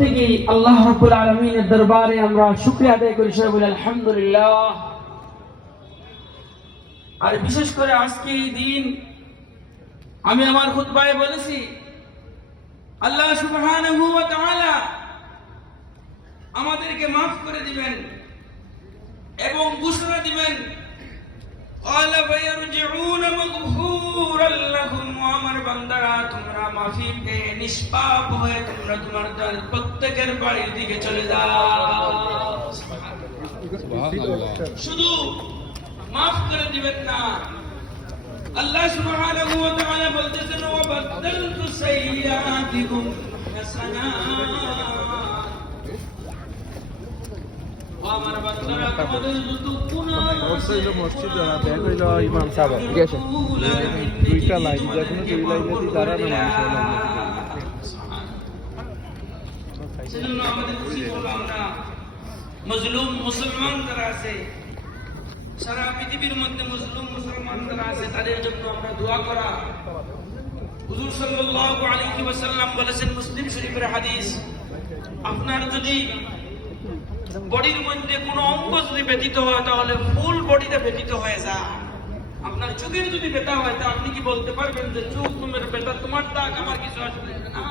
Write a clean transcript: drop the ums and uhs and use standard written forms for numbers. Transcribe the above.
প্রত্যেকেই আল্লাহ রাব্বুল আলামিনের দরবারে আমরা শুকরিয়া আদায় করি, সবাই বলি আলহামদুলিল্লাহ। আর বিশেষ করে আজকে এই দিন আমি আমার খুতবায় বলেছি, আল্লাহ সুবহানাহু ওয়া তাআলা আমাদেরকে মাফ করে দিবেন এবং ঘোষণা দিবেন, قال فيرجعون مغفورا لهم, আমার বান্দারা তোমরা মাফি পেয়ে নিষ্পাপ হয়ে তোমরা তোমাদের প্রত্যেকের বাড়ির দিকে চলে যাও। সুবহানাল্লাহ। শুধু মাফ করে দিবেন না, আল্লাহ সুবহানাহু ওয়া তাআলা বলতেছেন, ওয়া বাদদালতু সাইয়্যাতিকুম হাসানাত, আমার বান্দারা তোমাদের যত গুনাহ আছে মসজিদ না দেখ হইল ইমাম সাহেব ঠিক আছে, দুইটা লাইন যখন দুই লাইনে দি দাঁড়ানো মানুষ সেজন্য আমাদের উচিত হলো আমরা মজলুম মুসলমান যারা আছে, সারা পৃথিবীর মধ্যে মুসলিম মুসলমান যারা আছে তাদের জন্য আমরা দোয়া করা। হুজুর সাল্লাল্লাহু আলাইহি ওয়াসাল্লাম বলেছেন, মুসলিম শরীফের হাদিস, আপনার যদি বডির মধ্যে কোনো অঙ্গ যদি ব্যথিত হয় তাহলে ফুল বডিতে ব্যথিত হয়ে যায়। আপনার চোখের যদি ব্যথা হয় তা আপনি কি বলতে পারবেন যে চোখ তোমার ব্যথা, তোমার দাগ, আমার কিছু আসবে না?